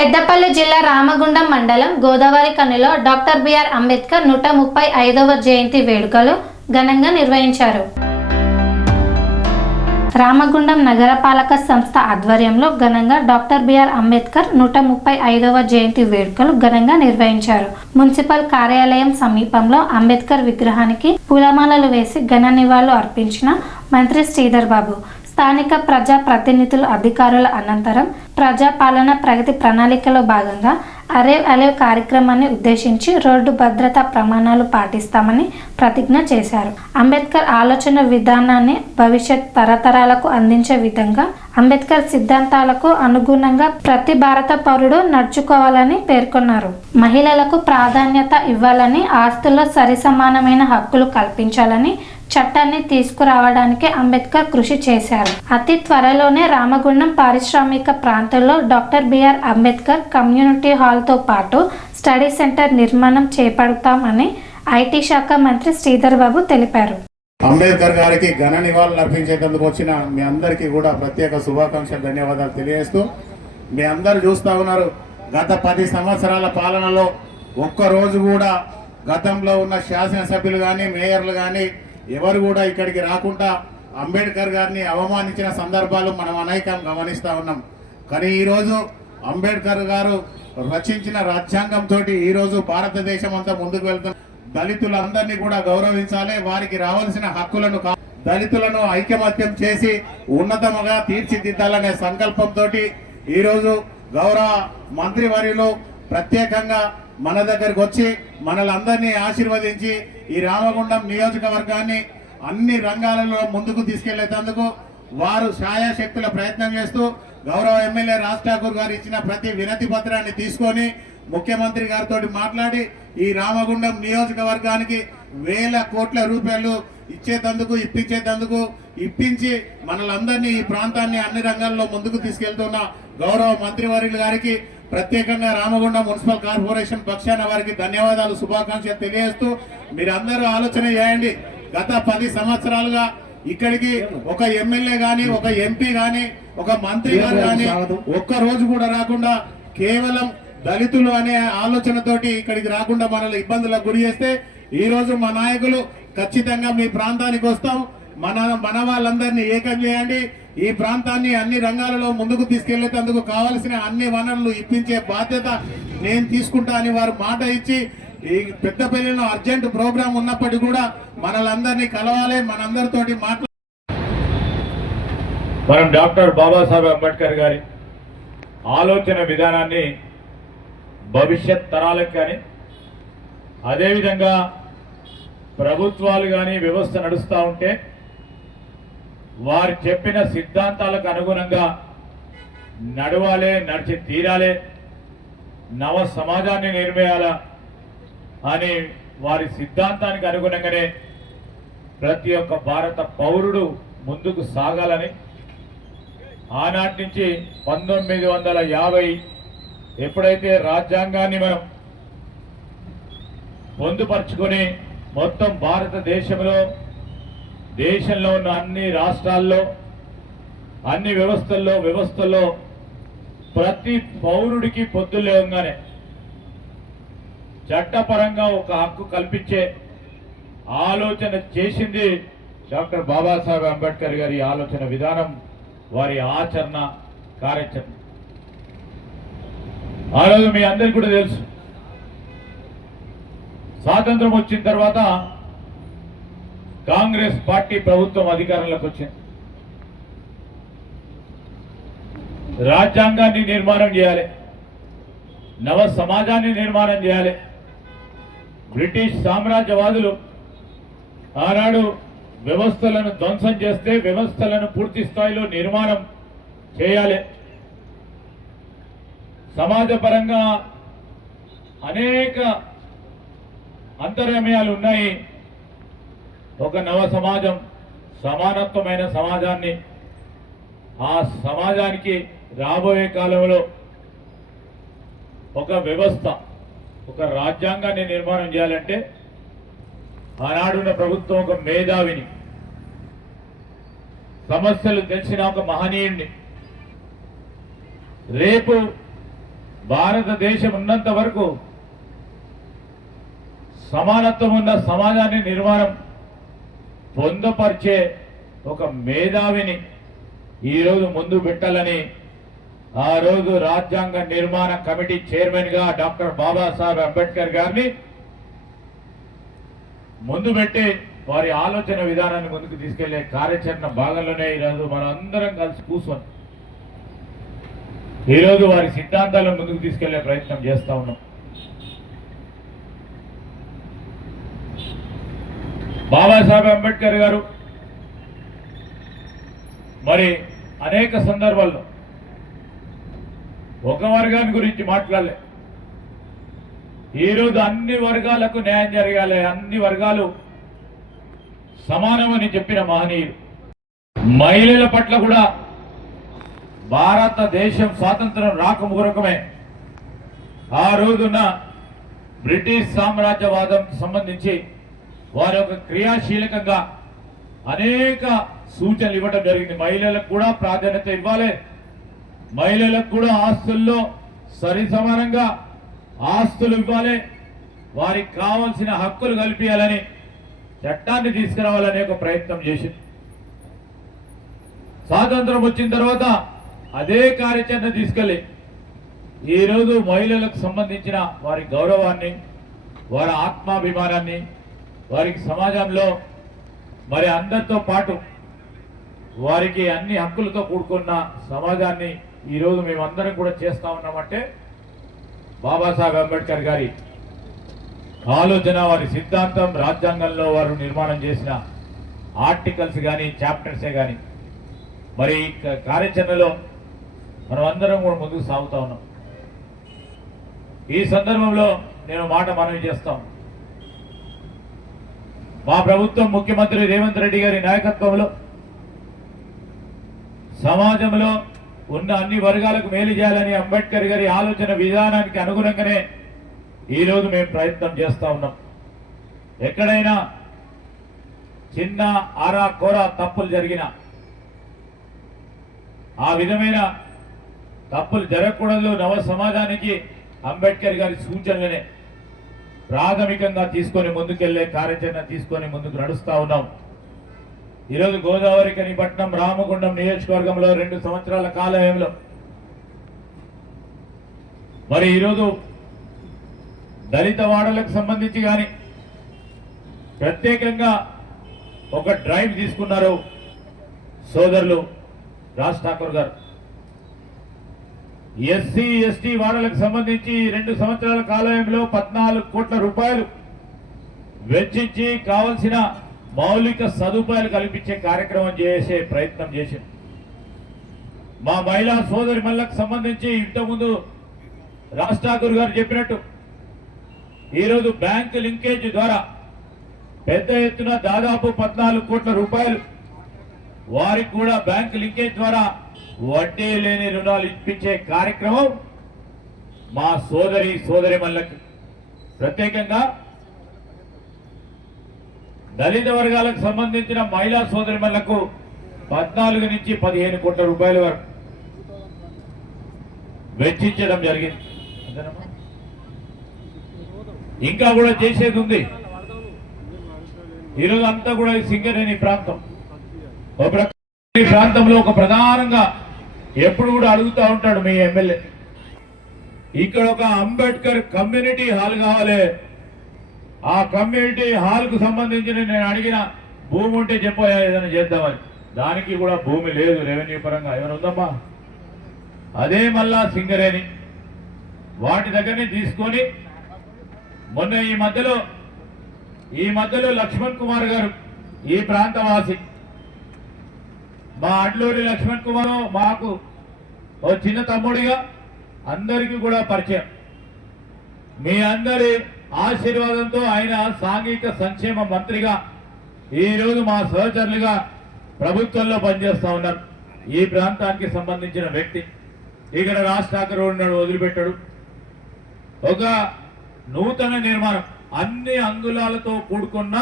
పెద్దపల్లి జిల్లా రామగుండం మండలం Godavari కనిలో doctor BR Ambedkar 135వ జయంతి వేడుకలు ఘనంగా నిర్వహించారు. రామగుండం నగరపాలక సంస్థ ఆధ్వర్యంలో ఘనంగా డాక్టర్ బిఆర్ అంబేద్కర్ 135వ జయంతి వేడుకలు ఘనంగా నిర్వహించారు. మున్సిపల్ కార్యాలయం సమీపంలో అంబేద్కర్ విగ్రహానికి పూలమాలలు వేసి ఘన నివాళులు అర్పించిన మంత్రి శ్రీధర్ బాబు, స్థానిక ప్రజా ప్రతినిధులు, అధికారుల అనంతరం ప్రజాపాలన ప్రగతి ప్రణాళికలో భాగంగా అరేవ్ అలేవ్ కార్యక్రమాన్ని ఉద్దేశించి రోడ్డు భద్రతా ప్రమాణాలు పాటిస్తామని ప్రతిజ్ఞ చేశారు. అంబేద్కర్ ఆలోచన విధానాన్ని భవిష్యత్ తరతరాలకు అందించే విధంగా అంబేద్కర్ సిద్ధాంతాలకు అనుగుణంగా ప్రతి భారత పౌరుడు నడుచుకోవాలని పేర్కొన్నారు. మహిళలకు ప్రాధాన్యత ఇవ్వాలని, ఆస్తుల్లో సరిసమానమైన హక్కులు కల్పించాలని చట్టాన్ని తీసుకురావడానికి అంబేద్కర్ కృషి చేశారు. అతి త్వరలోనే రామగుండం పారిశ్రామిక ప్రాంతంలో డాక్టర్ బిఆర్ అంబేద్కర్ కమ్యూనిటీ హాల్తో పాటు స్టడీ సెంటర్ నిర్మాణం చేపడతామని ఐటీ శాఖ మంత్రి శ్రీధర్ బాబు తెలిపారు. అంబేద్కర్ గారికి ఘన నివాళులు అర్పించేందుకు వచ్చిన మీ అందరికీ కూడా ప్రత్యేక శుభాకాంక్షలు, ధన్యవాదాలు తెలియజేస్తూ, మీ అందరు చూస్తూ ఉన్నారు, గత 10 సంవత్సరాల పాలనలో ఒక్కరోజు కూడా గతంలో ఉన్న శాసనసభ్యులు కానీ, మేయర్లు కానీ ఎవరు కూడా ఇక్కడికి రాకుండా అంబేద్కర్ గారిని అవమానించిన సందర్భాలు మనం అనేకం గమనిస్తూ ఉన్నాం. కానీ ఈరోజు అంబేద్కర్ గారు రచించిన రాజ్యాంగంతో ఈరోజు భారతదేశం అంతా ముందుకు వెళ్తున్న దళితులందరినీ కూడా గౌరవించాలి, వారికి రావాల్సిన హక్కులను, దళితులను ఐకమత్యం చేసి ఉన్నతముగా తీర్చిదిద్దాలనే సంకల్పంతో ఈరోజు గౌరవ మంత్రివర్యులు ప్రత్యేకంగా మన దగ్గరకు వచ్చి మనలందరినీ ఆశీర్వదించి ఈ రామగుండం నియోజకవర్గాన్ని అన్ని రంగాలలో ముందుకు తీసుకెళ్లేందుకు వారు శాయశక్తుల ప్రయత్నం చేస్తూ గౌరవ ఎమ్మెల్యే రాజ్ ఠాకూర్ గారు ఇచ్చిన ప్రతి వినతి పత్రాన్ని తీసుకొని ముఖ్యమంత్రి గారితో మాట్లాడి ఈ రామగుండం నియోజకవర్గానికి వేల కోట్ల రూపాయలు ఇప్పించి మనలందరినీ ఈ ప్రాంతాన్ని అన్ని రంగాల్లో ముందుకు తీసుకెళ్తున్న గౌరవ మంత్రివర్యులు గారికి ప్రత్యేకంగా రామగుండం మున్సిపల్ కార్పొరేషన్ పక్షాన వారికి ధన్యవాదాలు, శుభాకాంక్షలు తెలియజేస్తూ, మీరందరూ ఆలోచన చేయండి. గత 10 సంవత్సరాలుగా ఇక్కడికి ఒక ఎమ్మెల్యే గాని, ఒక ఎంపీ గాని, ఒక మంత్రి గారు గాని ఒక్క రోజు కూడా రాకుండా కేవలం దళితులు అనే ఆలోచనతోటి ఇక్కడికి రాకుండా మనల్ని ఇబ్బందులకు గురి చేస్తే, ఈ రోజు మా నాయకులు ఖచ్చితంగా మీ ప్రాంతానికి వస్తాం, మన వాళ్ళందరినీ ఏకం చేయండి, ఈ ప్రాంతాన్ని అన్ని రంగాలలో ముందుకు తీసుకెళ్లేందుకు కావలసిన అన్ని వనరులు ఇప్పించే బాధ్యత నేను తీసుకుంటా అని వారు మాట ఇచ్చి, ఈ పెద్దపల్లిలో అర్జెంట్ ప్రోగ్రాం ఉన్నప్పటికీ కూడా మనలందరినీ కలవాలి, మనందరితోటి మనం డాక్టర్ బాబాసాహెబ్ అంబేద్కర్ గారి ఆలోచన విధానాన్ని భవిష్యత్ తరాలకు కానీ, అదేవిధంగా ప్రభుత్వాలు కానీ వ్యవస్థ నడుస్తూ ఉంటే వారు చెప్పిన సిద్ధాంతాలకు అనుగుణంగా నడవాలి, నడిచి తీరాలి, నవ సమాజాన్ని నిర్మేయాలా అని వారి సిద్ధాంతానికి అనుగుణంగానే ప్రతి ఒక్క భారత పౌరుడు ముందుకు సాగాలని ఆనాటి నుంచి 1950 ఎప్పుడైతే రాజ్యాంగాన్ని మనం పొందుపరుచుకొని మొత్తం భారతదేశంలో, దేశంలో ఉన్న అన్ని రాష్ట్రాల్లో, అన్ని వ్యవస్థల్లో ప్రతి పౌరుడికి పొద్దులేవగానే చట్టపరంగా ఒక హక్కు కల్పించే ఆలోచన చేసింది డాక్టర్ బాబాసాహెబ్ అంబేద్కర్ గారి ఆలోచన విధానం, వారి ఆచరణ కార్యాచరణ. ఆ రోజు మీ అందరికీ కూడా తెలుసు, స్వాతంత్రం వచ్చిన తర్వాత కాంగ్రెస్ పార్టీ ప్రభుత్వం అధికారంలోకి వచ్చింది. రాజ్యాంగాన్ని నిర్మాణం చేయాలి, నవ సమాజాన్ని నిర్మాణం చేయాలి. బ్రిటిష్ సామ్రాజ్యవాదులు ఆనాడు వ్యవస్థలను ధ్వంసం చేస్తే వ్యవస్థలను పూర్తి స్థాయిలో నిర్మాణం చేయాలి. సమాజపరంగా అనేక అంతర్యమయాలు ఉన్నాయి. ఒక నవ సమాజం, సమానత్వమైన సమాజాన్ని, ఆ సమాజానికి రాబోయే కాలంలో ఒక వ్యవస్థ, ఒక రాజ్యాంగాన్ని నిర్మాణం చేయాలంటే ఆనాడున్న ప్రభుత్వం ఒక మేధావిని, సమస్యలు తెలిసిన ఒక మహనీయుడిని, రేపు భారతదేశం ఉన్నంత వరకు సమానత్వం ఉన్న సమాజాన్ని నిర్మాణం పొందపరిచే ఒక మేధావిని ఈరోజు ముందు పెట్టాలని ఆ రోజు రాజ్యాంగ నిర్మాణ కమిటీ చైర్మన్ గా డాక్టర్ బాబాసాహెబ్ అంబేద్కర్ గారిని ముందు పెట్టి వారి ఆలోచన విధానాన్ని ముందుకు తీసుకెళ్లే కార్యాచరణ భాగంలోనే ఈరోజు మనం అందరం కలిసి కూర్చొని ఈరోజు వారి సిద్ధాంతాలను ముందుకు తీసుకెళ్లే ప్రయత్నం చేస్తా ఉన్నాం. బాబాసాహెబ్ అంబేద్కర్ గారు మరి అనేక సందర్భాల్లో ఒక వర్గాన్ని గురించి మాట్లాడలే. ఈరోజు అన్ని వర్గాలకు న్యాయం జరగాలి, అన్ని వర్గాలు సమానమని చెప్పిన మహనీయులు. మహిళల పట్ల కూడా భారతదేశం స్వాతంత్రం రాకమురకమే ఆ రోజున బ్రిటిష్ సామ్రాజ్యవాదం సంబంధించి వారి యొక్క క్రియాశీలకంగా అనేక సూచనలు ఇవ్వడం జరిగింది. మహిళలకు కూడా ప్రాధాన్యత ఇవ్వాలి, మహిళలకు కూడా ఆస్తుల్లో సరి సమానంగా ఆస్తులు ఇవ్వాలి, వారికి కావాల్సిన హక్కులు కల్పించాలని చట్టాన్ని తీసుకురావాలనే ఒక ప్రయత్నం చేసింది. స్వాతంత్రం వచ్చిన తర్వాత అదే కార్యాచరణ తీసుకెళ్లి ఈరోజు మహిళలకు సంబంధించిన వారి గౌరవాన్ని, వారి ఆత్మాభిమానాన్ని, వారికి సమాజంలో మరి అందరితో పాటు వారికి అన్ని హక్కులతో కూడుకున్న సమాజాన్ని ఈరోజు మేమందరం కూడా చేస్తా ఉన్నామంటే బాబాసాహెబ్ అంబేద్కర్ గారి ఆలోచన, వారి సిద్ధాంతం, రాజ్యాంగంలో వారు నిర్మాణం చేసిన ఆర్టికల్స్ కానీ చాప్టర్సే కానీ మరి కార్యాచరణలో మనం అందరం కూడా ముందుకు సాగుతా ఉన్నాం. ఈ సందర్భంలో నేను మాట మనవి చేస్తాం. మా ప్రభుత్వం ముఖ్యమంత్రి రేవంత్ రెడ్డి గారి నాయకత్వంలో సమాజంలో ఉన్న అన్ని వర్గాలకు మేలు చేయాలని అంబేద్కర్ గారి ఆలోచన విధానానికి అనుగుణంగానే ఈరోజు మేము ప్రయత్నం చేస్తా ఉన్నాం. ఎక్కడైనా చిన్న ఆరా కోరా తప్పులు జరిగినా ఆ విధమైన తప్పులు జరగకూడదు, నవ సమాజానికి అంబేద్కర్ గారి సూచనలనే ప్రాథమికంగా తీసుకొని ముందుకెళ్లే కార్యాచరణ తీసుకొని ముందుకు నడుస్తా ఉన్నాం. ఈరోజు గోదావరి కనిపట్నం రామగుండం నియోజకవర్గంలో 2 సంవత్సరాల కాలంలో మరి ఈరోజు దళిత వాడలకు సంబంధించి కానీ ప్రత్యేకంగా ఒక డ్రైవ్ తీసుకున్నారు సోదరులు రాజ్ ఠాకూర్ గారు. ఎస్సీ ఎస్టీ వాడలకు సంబంధించి 2 సంవత్సరాల కాలంలో 14 కోట్ల రూపాయలు వెచ్చించి కావలసిన మౌలిక సదుపాయాలు కల్పించే కార్యక్రమం చేసే ప్రయత్నం చేసింది. మా మహిళా సోదరి మళ్ళకు సంబంధించి ఇంతకుముందు రాజ్ ఠాకూర్ గారు చెప్పినట్టు ఈరోజు బ్యాంకు లింకేజ్ ద్వారా పెద్ద ఎత్తున దాదాపు 14 కోట్ల రూపాయలు వారికి కూడా బ్యాంకు లింకేజ్ ద్వారా వడ్డీ లేని రుణాలు ఇప్పించే కార్యక్రమం మా సోదరి మళ్ళకి ప్రత్యేకంగా దళిత వర్గాలకు సంబంధించిన మహిళా సోదరిమణులకు 14 నుంచి 15 కోట్ల రూపాయల వరకు వెచ్చించడం జరిగింది. ఇంకా కూడా చేసేది ఉంది. ఈరోజు అంతా కూడా సింగరేణి ప్రాంతం, ఈ ప్రాంతంలో ఒక ప్రధానంగా ఎప్పుడు కూడా అడుగుతూ ఉంటాడు మీ ఎమ్మెల్యే, ఇక్కడ ఒక అంబేద్కర్ కమ్యూనిటీ హాల్ కావాలి. ఆ కమ్యూనిటీ హాల్ కు సంబంధించిన నేను అడిగిన భూమి ఉంటే చెప్పా ఏదైనా చేద్దామని, దానికి కూడా భూమి లేదు రెవెన్యూ పరంగా. ఏమైనా ఉందమ్మా? అదే మళ్ళా సింగరేణి వాటి దగ్గరనే తీసుకొని మొన్న ఈ మధ్యలో లక్ష్మణ్ కుమార్ గారు ఈ ప్రాంతవాసి, మా అడ్లూరి లక్ష్మణ్ కుమార్ మాకు ఓ చిన్న తమ్ముడిగా అందరికీ కూడా పరిచయం. మీ అందరి ఆశీర్వాదంతో ఆయన సాంఘిక సంక్షేమ మంత్రిగా ఈరోజు మా సహచరులుగా ప్రభుత్వంలో పనిచేస్తా ఉన్నారు. ఈ ప్రాంతానికి సంబంధించిన వ్యక్తి. ఇక్కడ రాజ్ ఠాకూర్ ఉన్నాడు, వదిలిపెట్టాడు. ఒక నూతన నిర్మాణం అన్ని అంగుళాలతో కూడుకున్న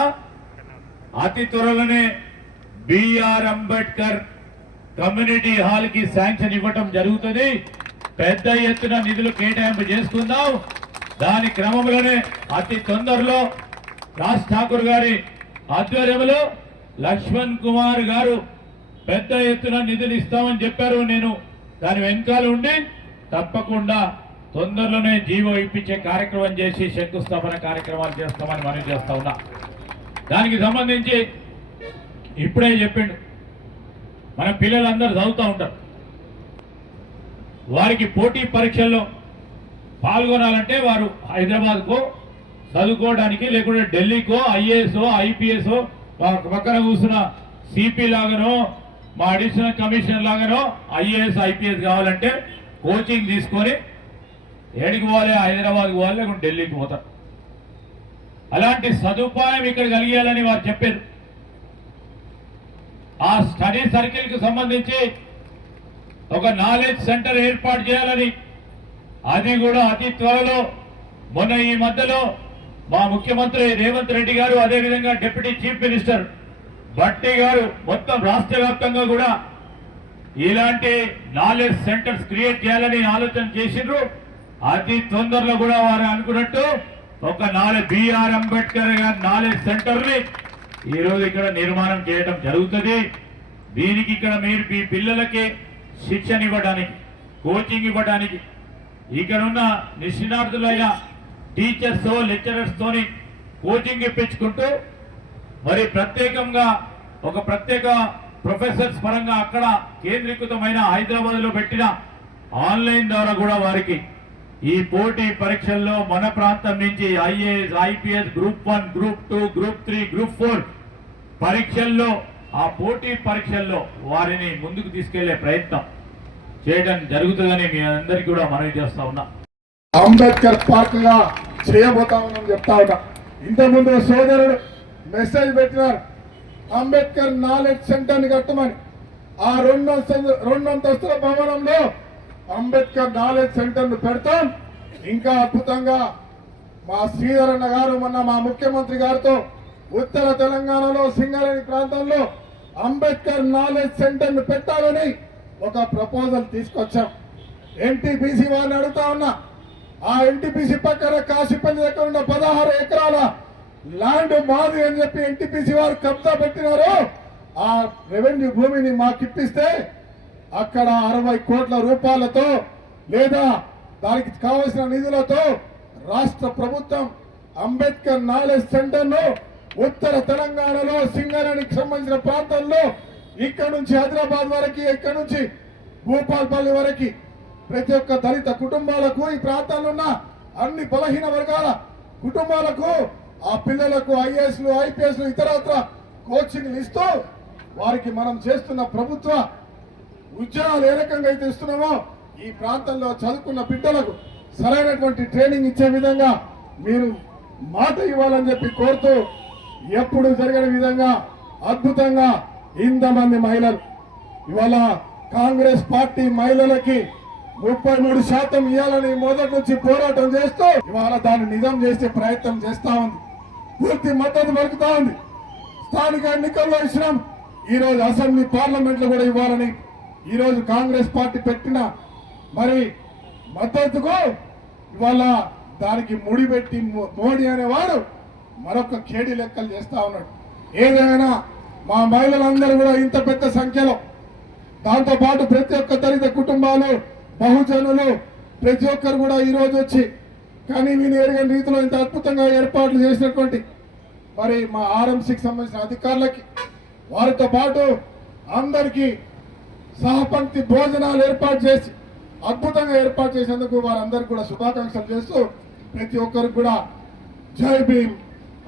అతి త్వరలోనే బిఆర్ అంబేద్కర్ కమ్యూనిటీ హాల్ కి శాంక్షన్ ఇవ్వటం జరుగుతుంది. పెద్ద ఎత్తున నిధులు కేటాయింపు చేసుకుందాం. దాని క్రమంలోనే అతి తొందరలో రాజ్ ఠాకూర్ గారి ఆధ్వర్యంలో లక్ష్మణ్ కుమార్ గారు పెద్ద ఎత్తున నిధులు ఇస్తామని చెప్పారు. నేను దాని వెనకాల ఉండి తప్పకుండా తొందరలోనే జీవో ఇప్పించే కార్యక్రమం చేసి శంకుస్థాపన కార్యక్రమాలు చేస్తామని మనం చేస్తా ఉన్నా. దానికి సంబంధించి ఇప్పుడే చెప్పిండు, మన పిల్లలందరూ చదువుతూ ఉంటారు. వారికి పోటీ పరీక్షల్లో పాల్గొనాలంటే వారు హైదరాబాద్కో చదువుకోవడానికి, లేకుంటే ఢిల్లీకో ఐఏఎస్ ఐపీఎస్ పక్కన కూర్చున్న సిపి లాగానో మా అడిషనల్ కమిషనర్ లాగానో ఐఏఎస్ ఐపీఎస్ కావాలంటే కోచింగ్ తీసుకొని ఏడికి పోవాలి, హైదరాబాద్కి పోవాలి, లేకుంటే ఢిల్లీకి పోతారు. అలాంటి సదుపాయం ఇక్కడ కలిగేయాలని వారు చెప్పారు. ఆ స్టడీ సర్కిల్ కు సంబంధించి ఒక నాలెడ్జ్ సెంటర్ ఏర్పాటు చేయాలని, అది కూడా అతి త్వరలో, మొన్న ఈ మధ్యలో మా ముఖ్యమంత్రి రేవంత్ రెడ్డి గారు, అదేవిధంగా డిప్యూటీ చీఫ్ మినిస్టర్ భట్టి గారు మొత్తం రాష్ట్ర వ్యాప్తంగా కూడా ఇలాంటి నాలెడ్జ్ సెంటర్స్ క్రియేట్ చేయాలని ఆలోచన చేసిండ్రు. అతి తొందరలో కూడా వారు అనుకున్నట్టు ఒక బిఆర్ అంబేద్కర్ గారి నాలెడ్జ్ సెంటర్ ని ఈ రోజు ఇక్కడ నిర్మాణం చేయడం జరుగుతుంది. దీనికి ఇక్కడ మీరు మీ పిల్లలకి శిక్షణ ఇవ్వడానికి, కోచింగ్ ఇవ్వడానికి, ఇక్కడ ఉన్న నిష్ణాతులైన టీచర్స్ లెక్చరర్స్ తోని కోచింగ్ ఇప్పించుకుంటూ, మరి ప్రత్యేకంగా ఒక ప్రత్యేక ప్రొఫెసర్స్ పరంగా అక్కడ కేంద్రీకృతమైన హైదరాబాద్ లో పెట్టిన ఆన్లైన్ ద్వారా కూడా వారికి ఈ పోటీ పరీక్షల్లో మన ప్రాంతం నుంచి IAS IPS group 1 group 2 group 3 group 4 పరీక్షల్లో, ఆ పోటీ పరీక్షల్లో వారిని ముందుకు తీసుకెళ్లే ప్రయత్నం చేయడం జరుగుతుందని మీ అందరికీ కూడా మనవి చేస్తా ఉన్నా. అంబేద్కర్ పార్క్ గా చేయబోతా ఉన్నాం చెప్తా ఉన్నా. ఇంతకుముందు సోదరుడు మెసేజ్ పెట్టినారు, అంబేద్కర్ నాలెడ్జ్ సెంటర్ ని కట్టమని. ఆ రెండు అంతస్తుల భవనంలో అంబేద్కర్ నాలెడ్జ్ సెంటర్ ను పెడతాం. ఇంకా అద్భుతంగా మా శ్రీధరన్న గారు మొన్న మా ముఖ్యమంత్రి గారితో ఉత్తర తెలంగాణలో సింగరేణి ప్రాంతంలో అంబేద్కర్ నాలెడ్జ్ సెంటర్ ను పెట్టాలని ఒక ప్రపోజల్ తీసుకొచ్చాం. ఎన్టీపీసీ వారిని అడుగుతా ఉన్నా, ఆ ఎన్టీపీసీ పక్కన కాశీపల్లి దగ్గర ఉన్న 16 ఎకరాల ల్యాండ్ మాది అని చెప్పి ఎన్టీపీసీ వారు కబ్జా పెట్టినారు. ఆ రెవెన్యూ భూమిని మాకు ఇప్పిస్తే అక్కడ 60 కోట్ల రూపాయలతో లేదా దానికి కావలసిన నిధులతో రాష్ట్ర ప్రభుత్వం అంబేద్కర్ నాలెడ్జ్ సెంటర్ ను ఉత్తర తెలంగాణలో సింగరేణికి సంబంధించిన ప్రాంతంలో ఇక్కడ నుంచి హైదరాబాద్ వరకు, ఇక్కడ నుంచి భూపాల్పల్లి వరకు ప్రతి ఒక్క దళిత కుటుంబాలకు, ఈ ప్రాంతాల్లో ఉన్న అన్ని బలహీన వర్గాల కుటుంబాలకు, ఆ పిల్లలకు ఐఏఎస్లు ఐపీఎస్లు ఇతరత్ర కోచింగ్లు ఇస్తూ వారికి మనం చేస్తున్న ప్రభుత్వ ఉద్యోగాలు ఏ రకంగా అయితే ఇస్తున్నామో ఈ ప్రాంతంలో చదువుకున్న బిడ్డలకు సరైనటువంటి ట్రైనింగ్ ఇచ్చే విధంగా మీరు మాట ఇవ్వాలని చెప్పి కోరుతూ, ఎప్పుడు జరగని విధంగా అద్భుతంగా ఇంతమంది మహిళలు ఇవాళ కాంగ్రెస్ పార్టీ మహిళలకి 33% ఇవ్వాలని మొదటి నుంచి పోరాటం చేస్తూ ఇవాళ దాన్ని నిజం చేసే ప్రయత్నం చేస్తా ఉంది. పూర్తి మద్దతు పలుకుతా ఉంది. స్థానిక ఎన్నికల్లో ఇచ్చినాం, ఈ రోజు అసెంబ్లీ పార్లమెంట్ లో కూడా ఇవ్వాలని ఈ రోజు కాంగ్రెస్ పార్టీ పెట్టిన మరి మద్దతుకు ఇవాళ దానికి ముడిపెట్టి మోడీ అనేవాడు మరొక కేడి లెక్కలు చేస్తా ఉన్నాడు. ఏదైనా మా మహిళలందరూ కూడా ఇంత పెద్ద సంఖ్యలో, దాంతో పాటు ప్రతి ఒక్క దళిత కుటుంబాలు, బహుజనులు ప్రతి ఒక్కరు కూడా ఈ రోజు వచ్చి కానీ వీళ్ళు ఎరగని రీతిలో ఇంత అద్భుతంగా ఏర్పాట్లు చేసినటువంటి మరి మా ఆర్ఎంసీకి సంబంధించిన అధికారులకి, వారితో పాటు అందరికీ సహపంక్తి భోజనాలు ఏర్పాటు చేసి అద్భుతంగా ఏర్పాటు చేసేందుకు వారందరికీ కూడా శుభాకాంక్షలు చేస్తూ ప్రతి ఒక్కరికి కూడా జై భీమ్,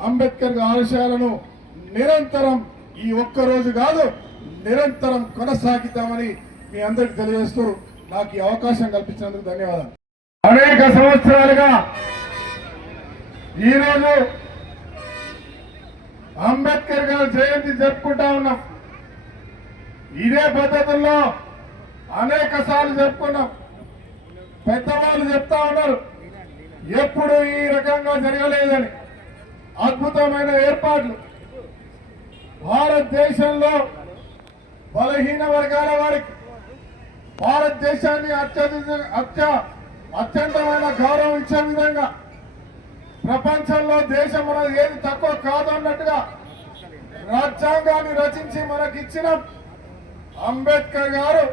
అంబేద్కర్ ఆశయాలను నిరంతరం ఈ ఒక్క రోజు కాదు నిరంతరం కొనసాగిద్దామని మీ అందరికి తెలియజేస్తూ నాకు ఈ అవకాశం కల్పించినందుకు ధన్యవాదాలు. అనేక సంవత్సరాలుగా ఈరోజు అంబేద్కర్ గారి జయంతి జరుపుకుంటా ఉన్నాం. ఇదే పద్ధతుల్లో అనేక సార్లు జరుపుకున్నాం. పెద్దవాళ్ళు చెప్తా ఉన్నారు ఎప్పుడు ఈ రకంగా జరగలేదని. అద్భుతమైన ఏర్పాట్లు భారతదేశంలో బలహీన వర్గాల వారికి, భారతదేశాన్ని అత్యంతమైన గౌరవం ఇచ్చే విధంగా ప్రపంచంలో దేశం మనది ఏది తక్కువ కాదు అన్నట్టుగా రాజ్యాంగాన్ని రచించి మనకిచ్చిన అంబేద్కర్ గారు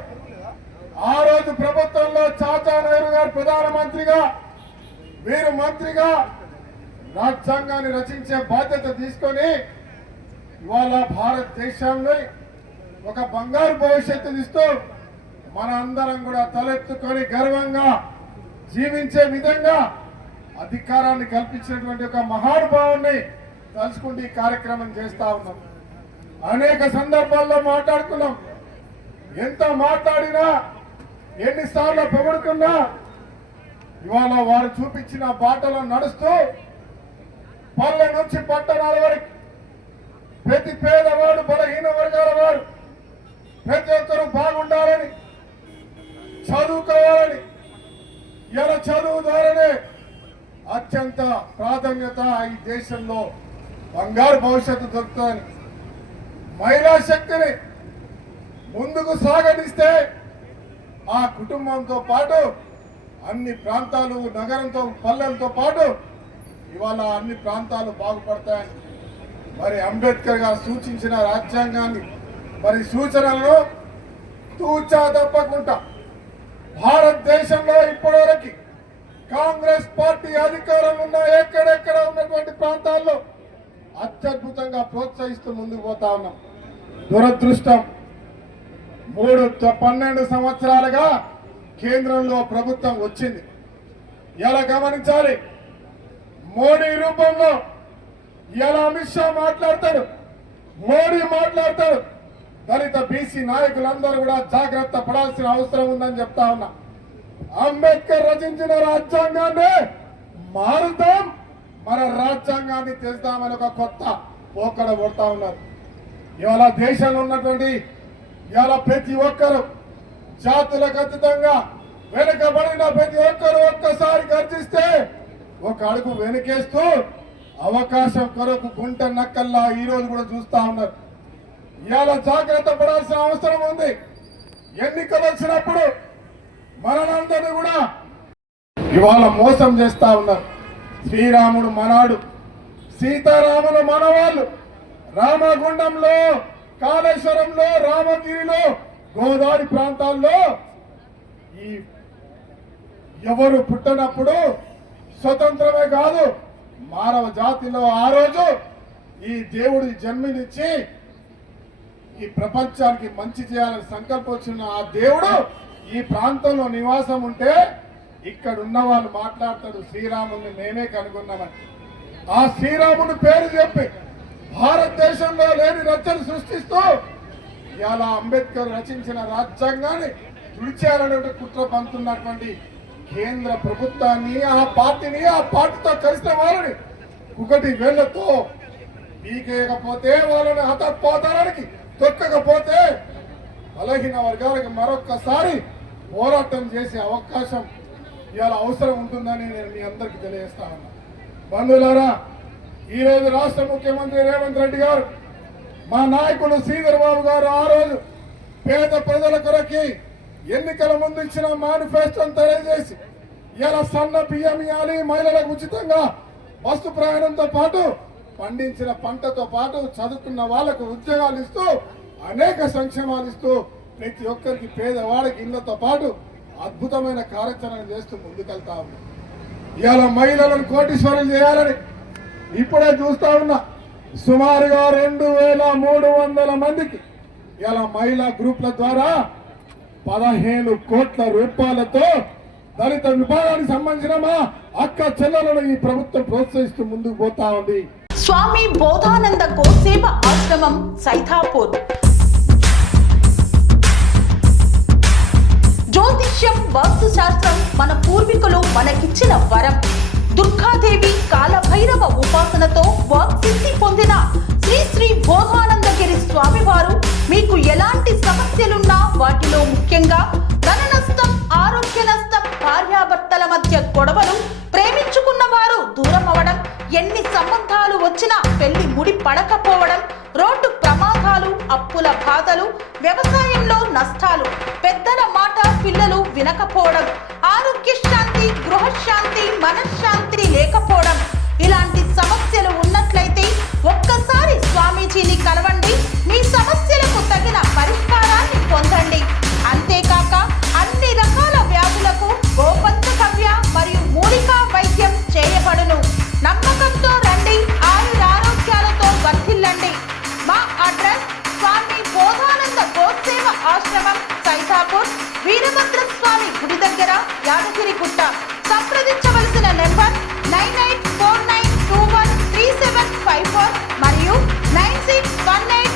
ఆ రోజు ప్రభుత్వంలో చాచా నెహ్రూ గారు ప్రధానమంత్రిగా, వీరు మంత్రిగా రాజ్యాంగాన్ని రచించే బాధ్యత తీసుకొని ఇవాళ భారతదేశాన్ని ఒక బంగారు భవిష్యత్తు ఇస్తూ మన అందరం కూడా తలెత్తుకొని గర్వంగా జీవించే విధంగా అధికారాన్ని కల్పించినటువంటి ఒక మహానుభావుని తలుచుకుంటూ ఈ కార్యక్రమం చేస్తా ఉన్నాం. అనేక సందర్భాల్లో మాట్లాడుకున్నాం. ఎంత మాట్లాడినా, ఎన్నిసార్లు పొగుడుకున్నా ఇవాళ వారు చూపించిన బాటలో నడుస్తూ పల్లె నుంచి పట్టణాల వరకు ప్రతి పేదవాడు, బలహీన వర్గాల వారు ప్రతి ఒక్కరూ బాగుండాలని, చదువుకోవాలని, ఇలా చదువు ద్వారానే అత్యంత ప్రాధాన్యత ఈ దేశంలో బంగారు భవిష్యత్తు దొరుకుతుందని, మహిళా శక్తిని ముందుకు సాగనిస్తే ఆ కుటుంబంతో పాటు అన్ని ప్రాంతాలు, నగరంతో పల్లెలతో పాటు ఇవాళ అన్ని ప్రాంతాలు బాగుపడతాయని మరి అంబేద్కర్ గారు సూచించిన రాజ్యాంగాన్ని, మరి సూచనలను తూచా తప్పకుండా భారతదేశంలో ఇప్పటివరకు కాంగ్రెస్ పార్టీ అధికారం ఉన్న ఎక్కడెక్కడ ఉన్నటువంటి ప్రాంతాల్లో అత్యద్భుతంగా ప్రోత్సహిస్తూ ముందుకు పోతా ఉన్నాం. దురదృష్టం 12 సంవత్సరాలుగా కేంద్రంలో ప్రభుత్వం వచ్చింది. ఇలా గమనించాలి, మోడీ రూపంలో ఇలా అమిత్ షా మాట్లాడతాడు, మోడీ మాట్లాడతాడు. దళిత బీసీ నాయకులందరూ కూడా జాగ్రత్త పడాల్సిన అవసరం ఉందని చెప్తా ఉన్నా. అంబేద్కర్ రచించిన రాజ్యాంగాన్ని మారుతాం, మన రాజ్యాంగాన్ని తెస్తామని ఒక కొత్త పోకడ కొడతా ఉన్నారు. ఇవాళ దేశంలో ఉన్నటువంటి ఇవాళ ప్రతి ఒక్కరు జాతులకు అతీతంగా వెనుకబడిన ప్రతి ఒక్కరు ఒక్కసారి గర్జిస్తే ఒక అడుగు వెనుకేస్తూ అవకాశం కొరకు గుంట నక్కల్లా ఈ రోజు కూడా చూస్తా ఉన్నారు. ఇవాళ జాగ్రత్త పడాల్సిన అవసరం ఉంది. ఎన్నికలు వచ్చినప్పుడు మనందరినీ కూడా ఇవాళ మోసం చేస్తా ఉన్నారు. శ్రీరాముడు మనాడు, సీతారాములు మనవాళ్ళు. రామగుండంలో, కాళేశ్వరంలో, రామగిరిలో, గోదావరి ప్రాంతాల్లో ఈ ఎవరు పుట్టినప్పుడు స్వతంత్రమే కాదు, మానవ జాతిలో ఆ రోజు ఈ దేవుడి జన్మనిచ్చి ఈ ప్రపంచానికి మంచి చేయాలని సంకల్పించిన ఆ దేవుడు ఈ ప్రాంతంలో నివాసం ఉంటే ఇక్కడ ఉన్న వాళ్ళు మాట్లాడతాడు, శ్రీరాముని మేమే కనుగొన్నామని. ఆ శ్రీరాముని పేరు చెప్పి భారతదేశంలో లేని రచన సృష్టిస్తూ ఇవాళ అంబేద్కర్ రచించిన రాజ్యాంగాన్ని తుడిచేయాలనే కుట్ర పంతున్నటువంటి కేంద్ర ప్రభుత్వాన్ని, ఆ పార్టీని, ఆ పార్టీతో కలిసిన వాళ్ళని ఒకటి వేళ్లతో పీకేయకపోతే, వాళ్ళని హతపోతానికి తొక్కకపోతే బలహీన వర్గాలకు మరొక్కసారి పోరాటం చేసే అవకాశం ఇవాళ అవసరం ఉంటుందని నేను మీ అందరికీ తెలియజేస్తా ఉన్నా. బంధువులారా, ఈరోజు రాష్ట్ర ముఖ్యమంత్రి రేవంత్ రెడ్డి గారు, మా నాయకుడు శ్రీధర్ బాబు గారు ఆ రోజు పేద ప్రజల కొరకి ఎన్నికల ముందు ఇచ్చిన మేనిఫెస్టోను తెలియజేసి ఇలా సన్న బియ్యం ఇవ్వాలి, మహిళలకు ఉచితంగా బస్సు ప్రయాణంతో పాటు పండించిన పంటతో పాటు చదువుకున్న వాళ్లకు ఉద్యోగాలు ఇస్తూ అనేక సంక్షేమాలు ఇస్తూ ప్రతి ఒక్కరికి పేదవాడికి ఇళ్లతో పాటు అద్భుతమైన కార్యాచరణ చేస్తూ ముందుకెళ్తా ఉన్నాం. ఇవాళ మహిళలను కోటీశ్వరులు చేయాలని ఇప్పుడే చూస్తా ఉన్నా. సుమారుగా 2300 మందికి ఇలా మహిళా గ్రూపుల ద్వారా 15 కోట్ల రూపాయలతో దళిత విభాగానికి సంబంధించిన మా అక్క చెల్లెలను ఈ ప్రభుత్వం ప్రోత్సహిస్తూ ముందుకు పోతా ఉంది. స్వామి బోధానంద గోసేవ ఆశ్రమం, సైథాపూర్. జ్యోతిష్యం, వాస్తు శాస్త్రం మన పూర్వీకులు మనకిచ్చిన వరం. దుర్గాదేవి, కాలభైరవ ఉపాసనతో వాక్సిద్ధి పొందిన శ్రీ శ్రీ బోధానందగిరి స్వామివారు మీకు ఎలాంటి సమస్యలున్నా, వాటిలో ముఖ్యంగా ధన నష్టం, ఆరోగ్య నష్టం, భార్యాభర్తల మధ్య గొడవలు, ప్రేమించుకున్న వారు దూరం అవడం, ఎన్ని సంబంధాలు వచ్చినా పెళ్లి ముడి పడకపోవడం, రోడ్డు ప్రమాదాలు, అప్పుల బాధలు, వ్యవసాయంలో నష్టాలు, పెద్దల మాట పిల్లలు వినకపోవడం, ఆరోగ్య శాంతి, గృహశాంతి, మనశ్శాంతి లేకపోవడం, ఇలాంటి సమస్యలు ఉన్నట్లయితే ఒక్కసారి స్వామీజీని కలవండి. మీ సమస్యలకు తగిన పరిష్కారాన్ని పొందండి. అంతేకాక అన్ని రకాల వ్యాధులకు గోపంచకవ్య మరియు మూలికా వైద్యం చేయబడును. నమ్మకంతో రండి, ఆయురారోగ్యాలతో వర్ధిల్లండి. మా అడ్రస్ స్వామి బోధానంద గోసేవ ఆశ్రమం, సైతాపూర్, వీరభద్ర స్వామి గుడి దగ్గర, యాదగిరిగుట్ట. సంప్రదించవలసిన నెంబర్ 9849213754 మరియు 9618